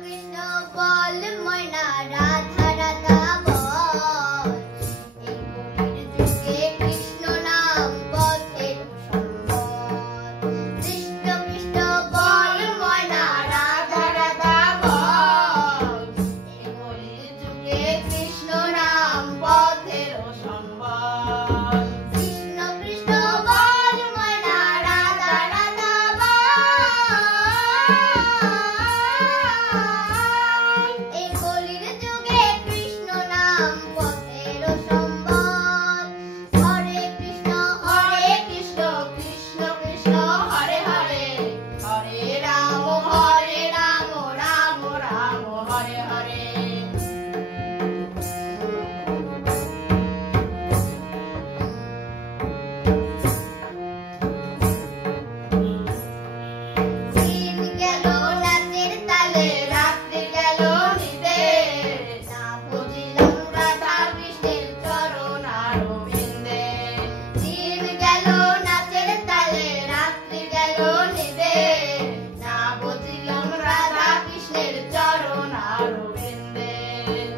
কৃষ্ণ বল ময়না রাধা রাধা বল এই কলির যুগে কৃষ্ণ নাম পথের সম্বল কৃষ্ণ কৃষ্ণ বল ময়না রাধা রাধা বল এই কলির যুগে কৃষ্ণ নাম পথের সম্বল কৃষ্ণ কৃষ্ণ বল ময়না রাধা রাধা এই কলির যুগে কৃষ্ণ নাম পথের সম্বল হরে কৃষ্ণ কৃষ্ণ কৃষ্ণ হরে হরে হরে রাম রাম রাম হরে হরে দিন গেল রাতের তালে রাত্রি গেল নিদে না বুঝিলাম রাধা কৃষ্ণের চরণ আরবিন্দে দিন গেল নাচের তালে রাত্রি গেল নিদে না বুঝিলাম রাধা কৃষ্ণের চরণ আরবিন্দে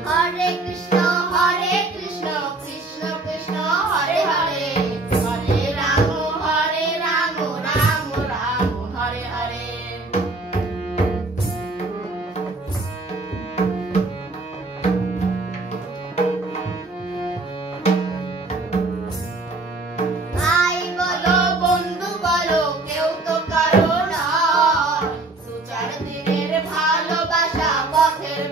হরে কৃষ্ণ কৃষ্ণ কৃষ্ণ হরে হরে হরে রাম রাম হরে হরে ভাই বলো বন্ধু বলো কেউ তো কারো নয় দু চার দিনের ভালোবাসা পথের